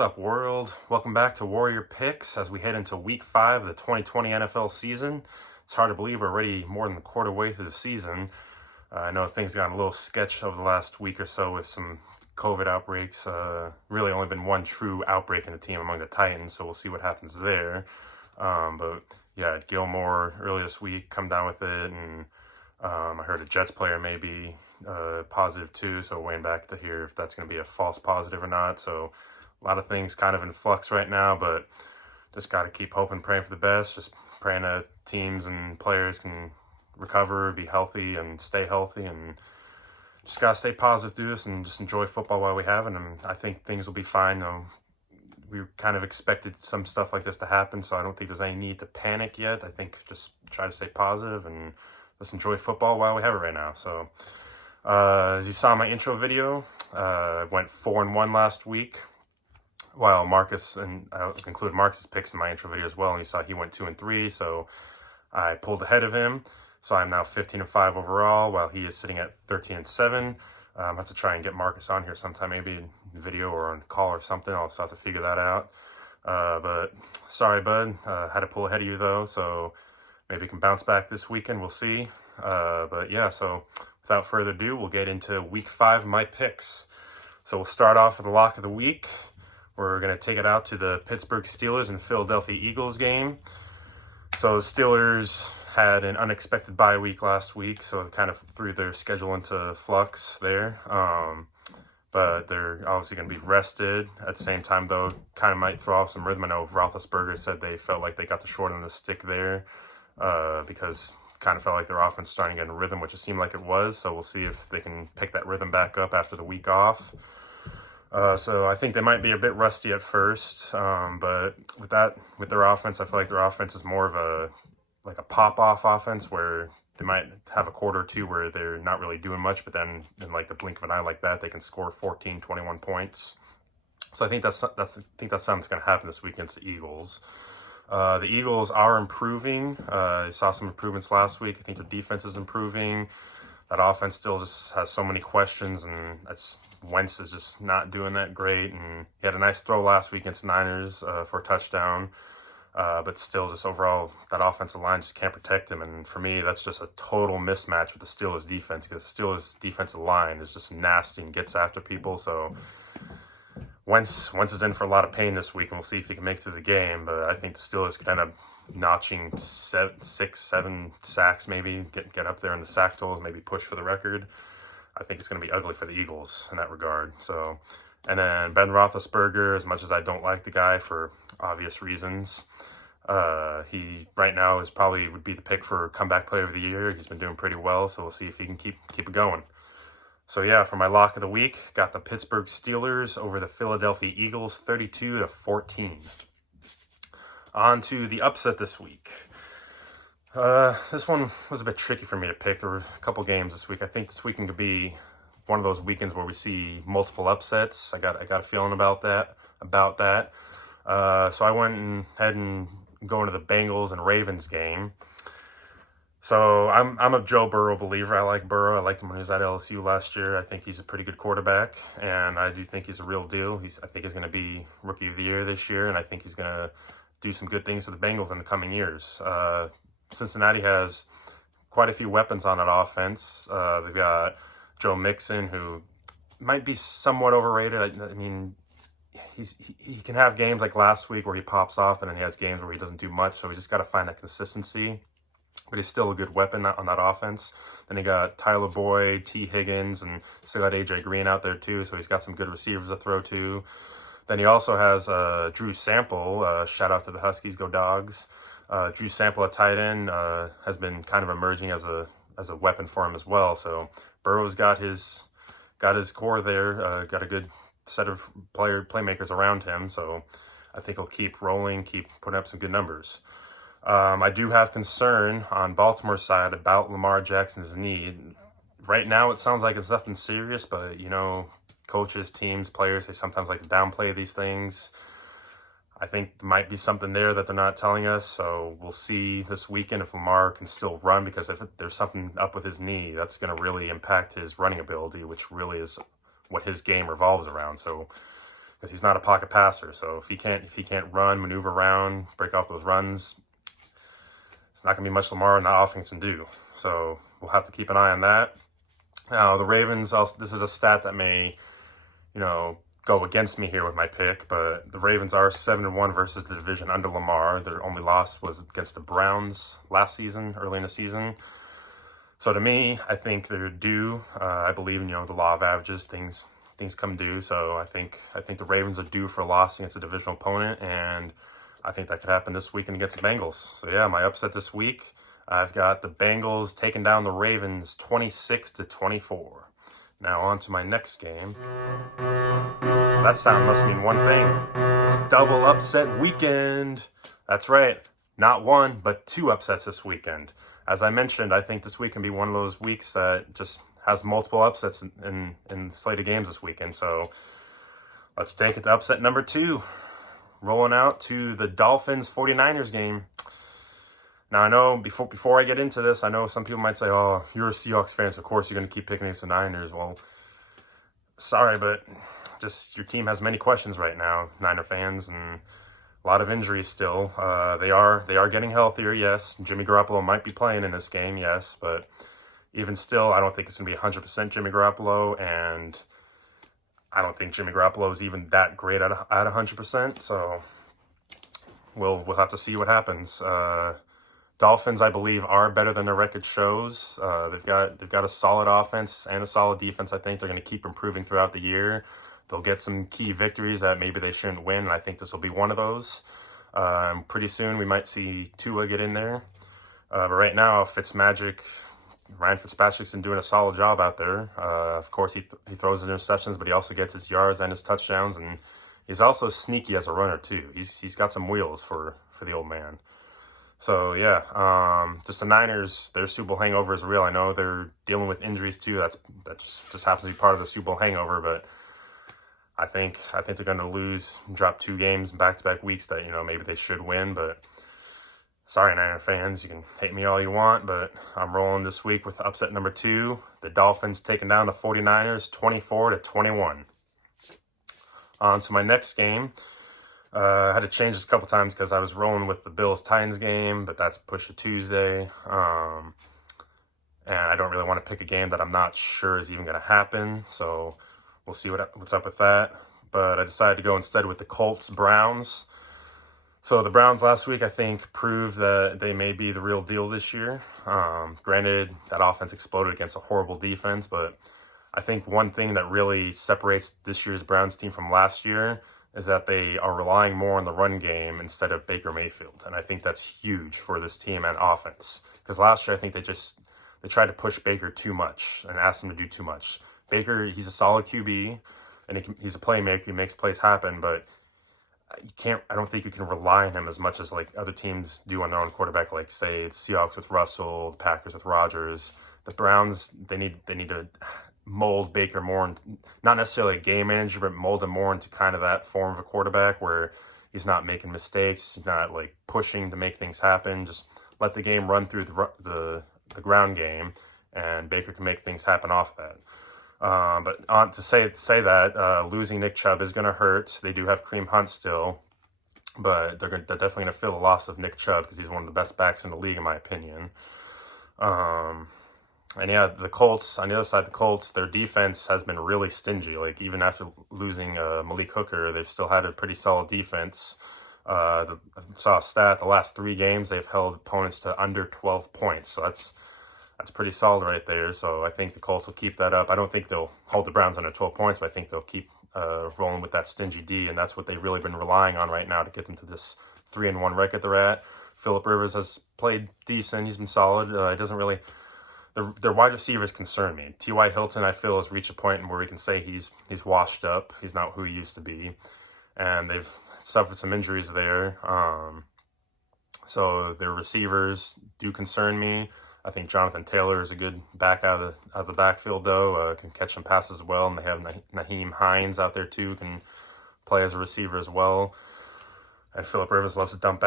What's up, world? Welcome back to Warrior Picks as we head into week 5 of the 2020 NFL season. It's hard to believe we're already more than a quarter way through the season. I know things got a little sketch over the last week or so with some COVID outbreaks. Really only been one true outbreak in the team among the Titans, so we'll see what happens there. But yeah, Gilmore earlier this week come down with it, and I heard a Jets player may be positive too, so waiting back to hear if that's going to be a false positive or not. So a lot of things kind of in flux right now, but just got to keep hoping, praying for the best, just praying that teams and players can recover, be healthy, and stay healthy, and just got to stay positive through this and just enjoy football while we have it. And I think things will be fine. We kind of expected some stuff like this to happen, so I don't think there's any need to panic yet. I think just try to stay positive and let's enjoy football while we have it right now. So as you saw in my intro video, I went 4-1 last week, while Marcus, and I included Marcus's picks in my intro video as well, and you saw he went 2-3, so I pulled ahead of him. So I'm now 15-5 overall, while he is sitting at 13-7. I have to try and get Marcus on here sometime, maybe in video or on call or something. I'll still have to figure that out. But sorry, bud. Had to pull ahead of you though, so maybe you can bounce back this weekend. We'll see. But yeah, so without further ado, we'll get into week 5 of my picks. So we'll start off with the lock of the week. We're going to take it out to the Pittsburgh Steelers and Philadelphia Eagles game. So the Steelers had an unexpected bye week last week, so it kind of threw their schedule into flux there. But they're obviously going to be rested. At the same time, though, kind of might throw off some rhythm. I know Roethlisberger said they felt like they got the short end of the stick there because kind of felt like their offense starting to get in rhythm, which it seemed like it was. So we'll see if they can pick that rhythm back up after the week off. So I think they might be a bit rusty at first, but with their offense, I feel like their offense is more of a pop-off offense where they might have a quarter or two where they're not really doing much, but then in like the blink of an eye like that, they can score 14, 21 points. So I think that's something that's going to happen this week against the Eagles. The Eagles are improving. I saw some improvements last week. I think the defense is improving. That offense still just has so many questions, and Wentz is just not doing that great. And he had a nice throw last week against the Niners for a touchdown, but still just overall that offensive line just can't protect him. And for me, that's just a total mismatch with the Steelers defense, because the Steelers defensive line is just nasty and gets after people. So Wentz is in for a lot of pain this week, and we'll see if he can make it through the game. But I think the Steelers could end up notching 6-7 sacks, maybe get up there in the sack totals, maybe push for the record. I think it's going to be ugly for the Eagles in that regard. So, and then Ben Roethlisberger, as much as I don't like the guy for obvious reasons, he right now would be the pick for comeback player of the year. He's been doing pretty well, so we'll see if he can keep it going. So yeah, for my lock of the week, got the Pittsburgh Steelers over the Philadelphia Eagles 32-14. On to the upset this week. This one was a bit tricky for me to pick. There were a couple games this week. I think this weekend could be one of those weekends where we see multiple upsets. I got a feeling about that. So I went ahead and going to the Bengals and Ravens game. So I'm a Joe Burrow believer. I like Burrow. I liked him when he was at LSU last year. I think he's a pretty good quarterback, and I do think he's a real deal. I think he's going to be Rookie of the Year this year, and I think he's going to do some good things for the Bengals in the coming years. Cincinnati has quite a few weapons on that offense. They've got Joe Mixon, who might be somewhat overrated. I mean, he can have games like last week where he pops off, and then he has games where he doesn't do much. So we just got to find that consistency. But he's still a good weapon on that offense. Then you got Tyler Boyd, T. Higgins, and still got A.J. Green out there too. So he's got some good receivers to throw to. Then he also has Drew Sample. Shout out to the Huskies, go Dogs. Drew Sample at tight end has been kind of emerging as a weapon for him as well. So Burrow's got his core there. Got a good set of playmakers around him. So I think he'll keep rolling, keep putting up some good numbers. I do have concern on Baltimore's side about Lamar Jackson's knee. Right now, it sounds like it's nothing serious, but coaches, teams, players, they sometimes like to downplay these things. I think there might be something there that they're not telling us, so we'll see this weekend if Lamar can still run, because if there's something up with his knee, that's going to really impact his running ability, which really is what his game revolves around. So because he's not a pocket passer. So if he can't run, maneuver around, break off those runs, it's not going to be much Lamar and the offense can do. So we'll have to keep an eye on that. Now, the Ravens, this is a stat that may, go against me here with my pick, but the Ravens are 7-1 versus the division under Lamar. Their only loss was against the Browns last season, early in the season. So to me, I think they're due. I believe in, the law of averages. Things come due. So I think the Ravens are due for a loss against a divisional opponent, and I think that could happen this weekend against the Bengals. So yeah, my upset this week, I've got the Bengals taking down the Ravens 26-24. Now on to my next game. That sound must mean one thing. It's double upset weekend. That's right. Not one, but two upsets this weekend. As I mentioned, I think this week can be one of those weeks that just has multiple upsets in the slate of games this weekend. So let's take it to upset number 2. Rolling out to the Dolphins 49ers game. Now, I know before I get into this, I know some people might say, oh, you're a Seahawks fan, so of course you're going to keep picking against the Niners. Well, sorry, but just your team has many questions right now, Niner fans, and a lot of injuries still. They are getting healthier, yes. Jimmy Garoppolo might be playing in this game, yes, but even still, I don't think it's going to be 100% Jimmy Garoppolo, and I don't think Jimmy Garoppolo is even that great at 100%, so we'll have to see what happens. Dolphins, I believe, are better than their record shows. They've got a solid offense and a solid defense. I think they're going to keep improving throughout the year. They'll get some key victories that maybe they shouldn't win, and I think this will be one of those. Pretty soon we might see Tua get in there. But right now, Ryan Fitzpatrick's been doing a solid job out there. Of course, he throws his interceptions, but he also gets his yards and his touchdowns, and he's also sneaky as a runner too. He's got some wheels for the old man. So yeah, just the Niners, their Super Bowl hangover is real. I know they're dealing with injuries too. That just happens to be part of the Super Bowl hangover, but I think they're going to drop 2 games in back-to-back weeks that, maybe they should win. But sorry, Niner fans, you can hate me all you want, but I'm rolling this week with upset number 2. The Dolphins taking down the 49ers 24-21. On to my next game. I had to change this a couple times because I was rolling with the Bills-Titans game, but that's pushed to Tuesday. And I don't really want to pick a game that I'm not sure is even going to happen, so we'll see what's up with that. But I decided to go instead with the Colts-Browns. So the Browns last week, I think, proved that they may be the real deal this year. Granted, that offense exploded against a horrible defense, but I think one thing that really separates this year's Browns team from last year is that they are relying more on the run game instead of Baker Mayfield. And I think that's huge for this team and offense. Because last year, I think they tried to push Baker too much and asked him to do too much. Baker, he's a solid QB, and he's a playmaker. He makes plays happen, but I don't think you can rely on him as much as like other teams do on their own quarterback, like say the Seahawks with Russell, the Packers with Rodgers. The Browns, they need to mold Baker more, and not necessarily a game manager, but mold him more into kind of that form of a quarterback where he's not making mistakes, he's not like pushing to make things happen. Just let the game run through the ground game, and Baker can make things happen off that. But to say that losing Nick Chubb is going to hurt. They do have Kareem Hunt still, but they're definitely going to feel the loss of Nick Chubb because he's one of the best backs in the league, in my opinion. And yeah, the Colts, on the other side, the Colts, their defense has been really stingy. Like, even after losing Malik Hooker, they've still had a pretty solid defense. I saw a stat, the last 3 games, they've held opponents to under 12 points. So that's pretty solid right there. So I think the Colts will keep that up. I don't think they'll hold the Browns under 12 points, but I think they'll keep rolling with that stingy D, and that's what they've really been relying on right now to get them to this 3-1 record they're at. Phillip Rivers has played decent. He's been solid. It doesn't really... Their wide receivers concern me. T.Y. Hilton, I feel, has reached a point where we can say he's washed up. He's not who he used to be. And they've suffered some injuries there. So their receivers do concern me. I think Jonathan Taylor is a good back out of the backfield, though. Can catch some passes as well. And they have Naheem Hines out there, too, can play as a receiver as well. And Phillip Rivers loves to dump it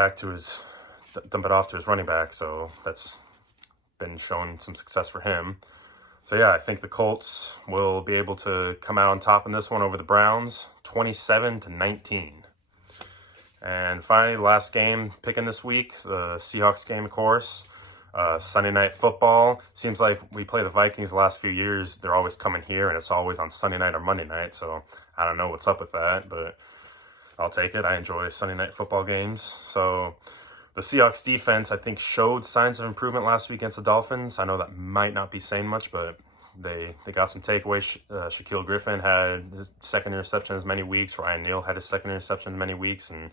off to his running back. So that's been shown some success for him. So yeah, I think the Colts will be able to come out on top in this one over the Browns, 27-19. And finally, last game picking this week, the Seahawks game, of course. Sunday Night Football. Seems like we play the Vikings the last few years. They're always coming here, and it's always on Sunday night or Monday night. So I don't know what's up with that, but I'll take it. I enjoy Sunday Night Football games. So the Seahawks defense, I think, showed signs of improvement last week against the Dolphins. I know that might not be saying much, but they got some takeaways. Shaquille Griffin had his second interception as many weeks. Ryan Neal had his second interception as many weeks, and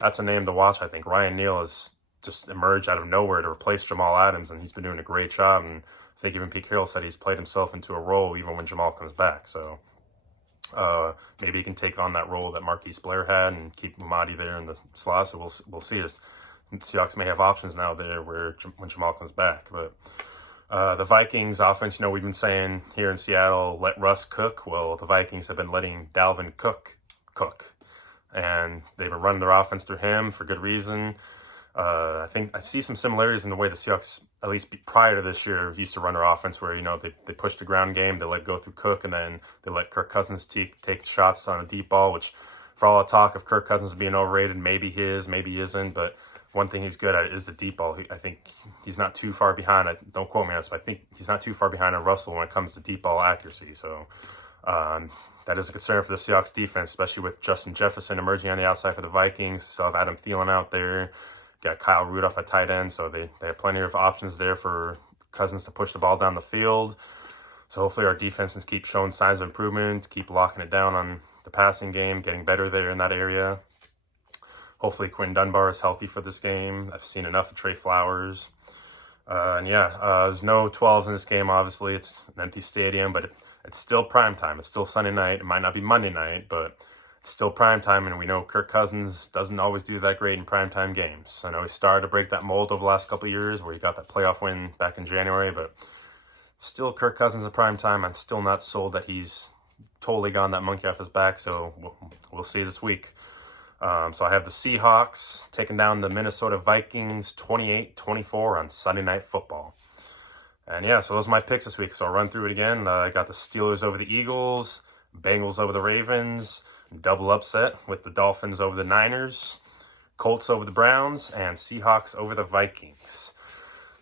that's a name to watch. I think Ryan Neal has just emerged out of nowhere to replace Jamal Adams, and he's been doing a great job. And I think even Pete Carroll said he's played himself into a role even when Jamal comes back. So maybe he can take on that role that Marquise Blair had and keep Mumadi there in the slot. So we'll see. The Seahawks may have options now there when Jamal comes back. But the Vikings offense, we've been saying here in Seattle, let Russ cook. Well, the Vikings have been letting Dalvin Cook. And they've been running their offense through him for good reason. I think I see some similarities in the way the Seahawks, at least prior to this year, used to run their offense where, they push the ground game, they let go through Cook, and then they let Kirk Cousins take shots on a deep ball, which for all the talk of Kirk Cousins being overrated, maybe he is, maybe he isn't, but one thing he's good at is the deep ball. I think he's not too far behind. Don't quote me on this, but I think he's not too far behind on Russell when it comes to deep ball accuracy. So that is a concern for the Seahawks defense, especially with Justin Jefferson emerging on the outside for the Vikings. Still have Adam Thielen out there. Got Kyle Rudolph at tight end, so they have plenty of options there for Cousins to push the ball down the field. So hopefully our defenses keep showing signs of improvement, keep locking it down on the passing game, getting better there in that area. Hopefully Quinn Dunbar is healthy for this game. I've seen enough of Trey Flowers. There's no 12s in this game, obviously. It's an empty stadium, but it's still prime time. It's still Sunday night. It might not be Monday night, but it's still prime time, and we know Kirk Cousins doesn't always do that great in primetime games. I know he started to break that mold over the last couple of years where he got that playoff win back in January, but still Kirk Cousins at primetime. I'm still not sold that he's totally gone that monkey off his back, so we'll see this week. So I have the Seahawks taking down the Minnesota Vikings 28-24 on Sunday Night Football. And yeah, so those are my picks this week. So I'll run through it again. I got the Steelers over the Eagles, Bengals over the Ravens, double upset with the Dolphins over the Niners, Colts over the Browns, and Seahawks over the Vikings.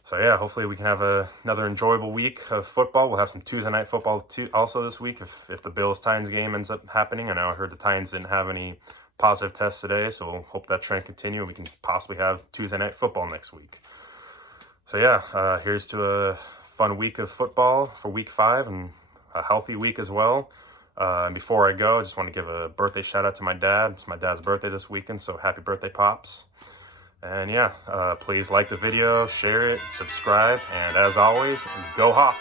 So yeah, hopefully we can have another enjoyable week of football. We'll have some Tuesday night football also this week if the Bills-Titans game ends up happening. I know I heard the Titans didn't have any positive tests today, so we'll hope that trend continue. We can possibly have Tuesday night football next week. So yeah, here's to a fun week of football for week 5 and a healthy week as well. And before I go, I just want to give a birthday shout out to my dad. It's my dad's birthday this weekend, so happy birthday, Pops. And yeah, please like the video, share it, subscribe, and as always, go Hawks!